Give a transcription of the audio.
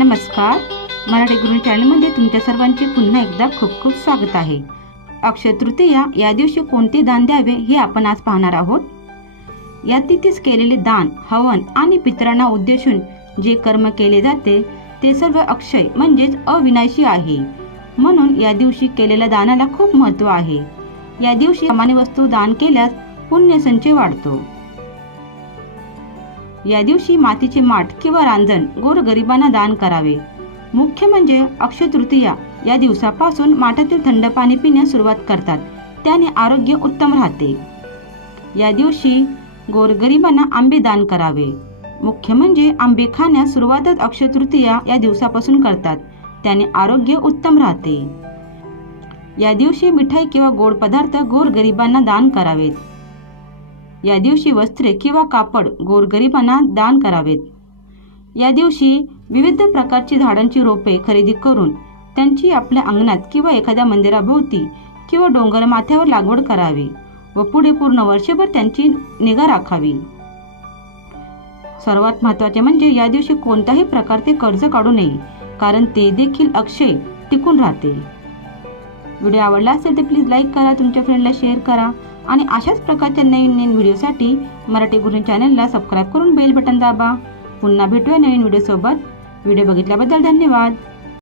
नमस्कार. मराठी गृह चॅनलमध्ये तुमच्या सर्वांचे पुन्हा एकदा खूप खूप स्वागत आहे. अक्षय तृतीया या दिवशी कोणते दान द्यावे हे आपण आज पाहणार आहोत. या तिथेच केलेले दान हवन आणि पितरांना उद्देशून जे कर्म केले जाते ते सर्व अक्षय म्हणजेच अविनाशी आहे. म्हणून या दिवशी केलेल्या दानाला खूप महत्त्व आहे. या दिवशी सामान्य वस्तू दान केल्यास पुण्य संचय वाढतो. या दिवशी मातीचे माठ किंवा रांजण गोरगरिबांना दान करावे. मुख्य म्हणजे अक्षय तृतीया या दिवसापासून माठातील थंड पाणी पिण्यास सुरुवात करतात. त्याने आरोग्य उत्तम राहते. या दिवशी गोरगरिबांना आंबे दान करावे. मुख्य म्हणजे आंबे खाण्यास सुरुवातच अक्षय तृतीया या दिवसापासून करतात. त्याने आरोग्य उत्तम राहते. या दिवशी मिठाई किंवा गोड पदार्थ गोरगरिबांना दान करावेत. या दिवशी वस्त्रे किंवा कापड गोरगरिबांना दान करावेत. या दिवशी विविध प्रकारची झाडांची रोपे खरेदी करून त्यांची आपल्या अंगणात किंवा एखाद्या मंदिराभोवती किंवा डोंगर माथ्यावर लागवड करावी व पुढे पूर्ण वर्षभर त्यांची निगा राखावी. सर्वात महत्त्वाचे म्हणजे या दिवशी कोणत्याही प्रकारचे कर्ज काढू नये कारण ते देखील अक्षय टिकून राहते. व्हिडिओ आवडला असेल तर प्लीज लाईक करा तुमच्या फ्रेंडला शेअर करा. आणि अशाच प्रकारच्या नवीन नवीन व्हिडिओसाठी मराठी गुरु चॅनलला सबस्क्राईब करून बेल बटन दाबा. पुन्हा भेटूया नवीन व्हिडिओसोबत. व्हिडिओ बघितल्याबद्दल धन्यवाद.